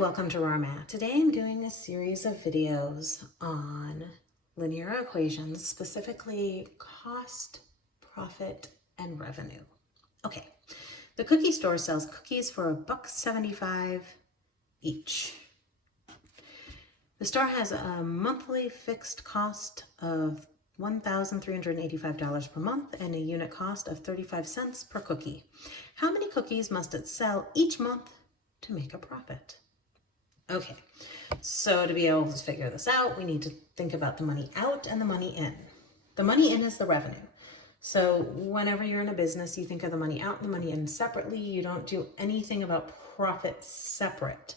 welcome to Raw Math. Today I'm doing a series of videos on linear equations, specifically cost, profit, and revenue. Okay, the cookie store sells cookies for $1.75 each. The store has a monthly fixed cost of $1,385 per month and a unit cost of 35 cents per cookie. How many cookies must it sell each month to make a profit? Okay, so to be able to figure this out, we need to think about the money out and the money in. The money in is the revenue. So whenever you're in a business, you think of the money out and the money in separately. You don't do anything about profit separate.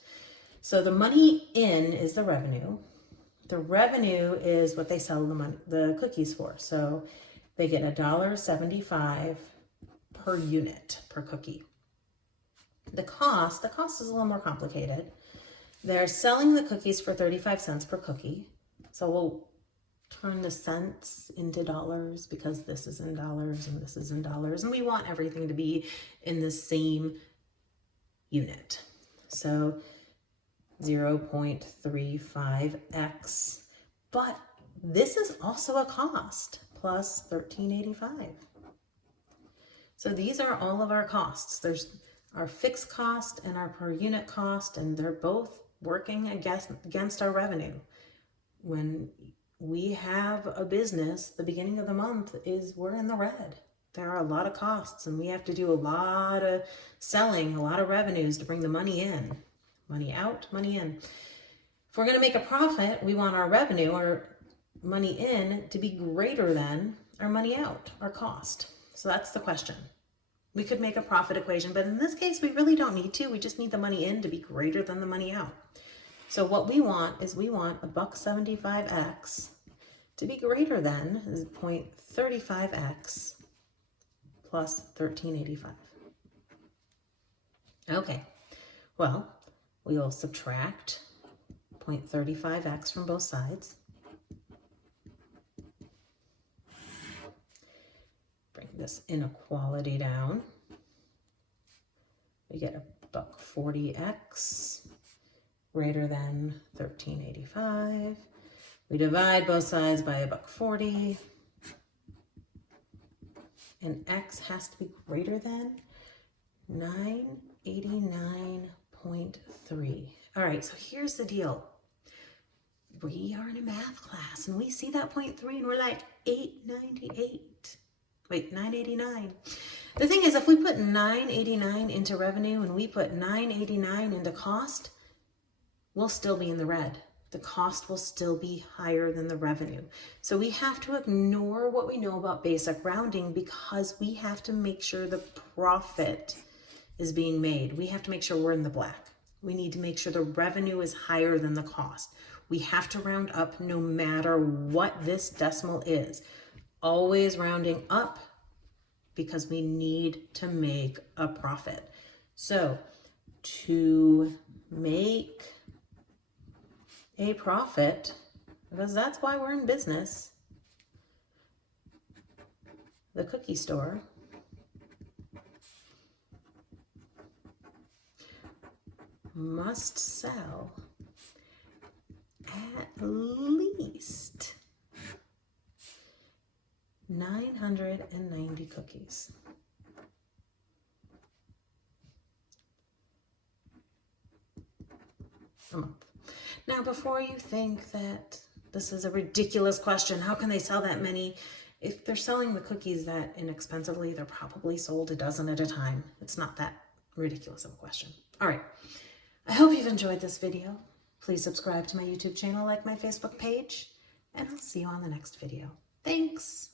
So the money in is the revenue. The revenue is what they sell the cookies for. So they get $1.75 per unit per cookie. The cost is a little more complicated. They're selling the cookies for 35 cents per cookie. So we'll turn the cents into dollars because this is in dollars and this is in dollars. And we want everything to be in the same unit. So 0.35x. But this is also a cost plus $13.85. So these are all of our costs. There's our fixed cost and our per unit cost, and they're both working against our revenue. When we have a business, the beginning of the month we're in the red. There are a lot of costs and we have to do a lot of selling, a lot of revenues to bring the money in. Money out, money in. If we're going to make a profit, we want our revenue, our money in, to be greater than our money out, our cost. So that's the question. We could make a profit equation, but in this case, we really don't need to. We just need the money in to be greater than the money out. So what we want is $1.75x to be greater than 0.35x plus $13.85. Okay, well, we'll subtract 0.35x from both sides. Bring this inequality down. We get $1.40x greater than $13.85. We divide both sides by $1.40. And x has to be greater than 989.3. All right, so here's the deal. We are in a math class and we see that 0.3 and we're like 989. The thing is, if we put 989 into revenue and we put 989 into cost, we'll still be in the red. The cost will still be higher than the revenue. So we have to ignore what we know about basic rounding because we have to make sure the profit is being made. We have to make sure we're in the black. We need to make sure the revenue is higher than the cost. We have to round up no matter what this decimal is. Always rounding up because we need to make a profit. So to make a profit, because that's why we're in business, the cookie store must sell at least 990 cookies. A month. Now, before you think that this is a ridiculous question, how can they sell that many? If they're selling the cookies that inexpensively, they're probably sold a dozen at a time. It's not that ridiculous of a question. All right. I hope you've enjoyed this video. Please subscribe to my YouTube channel, like my Facebook page, and I'll see you on the next video. Thanks.